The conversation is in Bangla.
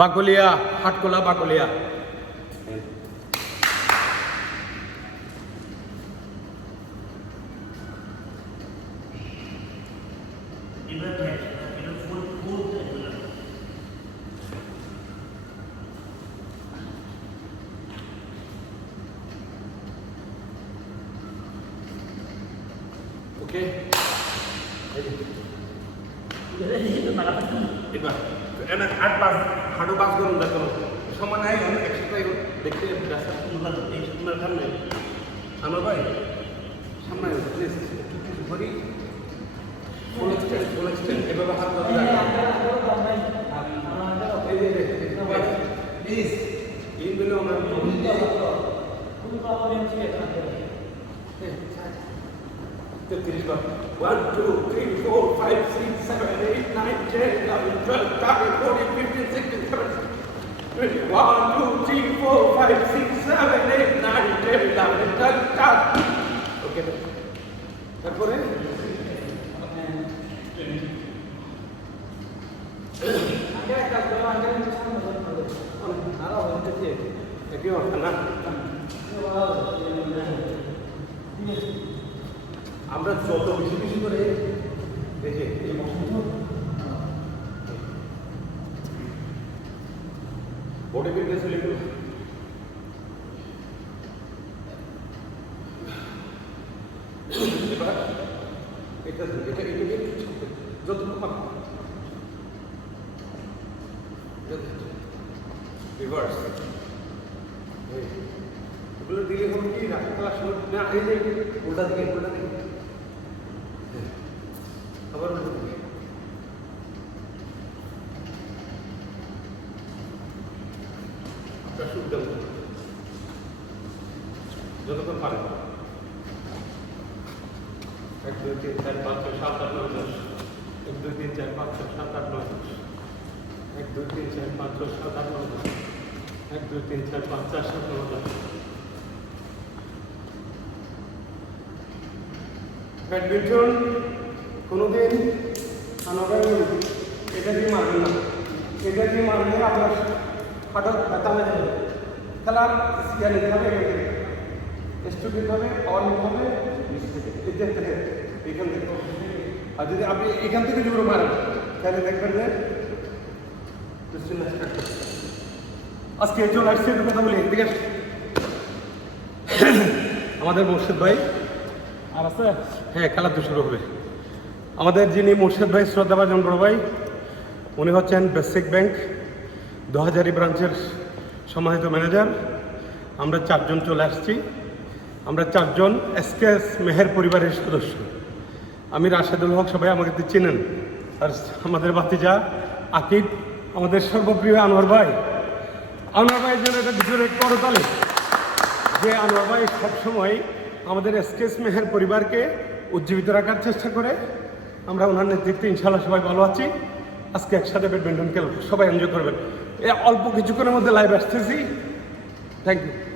বাকলিয়া, হাটকোলা বাকলিয়া। ওকে, এবার এনে হাঁটু বাস করুন, দেখুন সমান হয় একসাথে দেখতে এই সামনে আমার ভাই সামনে প্লিজ করি ফুল এক্সটেন্ড এভাবে হাত প্লিজ এই বলে আমার 1, 2, 3, 4, 5, 6, 7, 8, 9, 10, 11, 12, 13, 14, 15, 16, 17, 1, 2, 3, 4, 5, 6, 7, 8, 9, 10, 11, 12, 13. ওকে, তারপরে আমরা যত বেশি বেশি করে দেখে এই বডি ফিটনেস লিখুন। এবার এটা যতটুকু রিভার্স এগুলো দিলে হবে কি রাখা খেলা শুরু না এই যে উল্টা দিকে আবার আপনার শুদ্ধ যতক্ষণ পারেন 1, 2, 3, 4, 5, 6, 7, 8, 9, 10 1, 2, 3, 4, 5, 6, 7, 8, 9, 10 1, 2, 3, 4, 5, 6, 7, 8, 9, 10 1, 2, 3, 4, 5, 6, 7, 9, 10 ব্যাডমিন্টন কোনোদিন এটা দিয়ে মারবেন না, এটা দিয়ে মারলে আপনার হঠাৎ ব্যথা হয়ে যাবে। খেলার সিয়া নিতে হবে, স্ট্রোক নিতে হবে, পাওয়ার নিতে হবে এখান থেকে। আর যদি আপনি এখান থেকে জোরে মারেন তাহলে দেখবেন যে আজকে চলে আসছে কথা বলি। ঠিক আছে, আমাদের মোর্শেদ ভাই আর আছে, হ্যাঁ খেলা তো শুরু হবে। আমাদের যিনি মোর্শেদ ভাই শ্রদ্ধাভাজন বড় ভাই, উনি হচ্ছেন বেসিক ব্যাংক 2000 ব্রাঞ্চের সম্মানিত ম্যানেজার। আমরা 4 জন চলে আসছি। আমরা 4 জন এসকেএস মেহের পরিবারের সদস্য। আমি রাশেদুল হক, সবাই আমাকে চেনেন। আর আমাদের ভাতিজা আকিব, আমাদের সর্বপ্রিয় আনোয়ার ভাইয়ের জন্য এটা ভিতরে করতালে যে আনোয়ার ভাই সবসময় আমাদের এসকেএস মেহের পরিবারকে উজ্জীবিত রাখার চেষ্টা করে। আমরা ওনার নেতৃত্বে ইনশাআল্লাহ সবাই ভালো আছি। আজকে একসাথে ব্যাডমিন্টন খেলব, সবাই এনজয় করবেন। অল্প কিছুক্ষণের মধ্যে লাইভ আসতেছি। Thank you.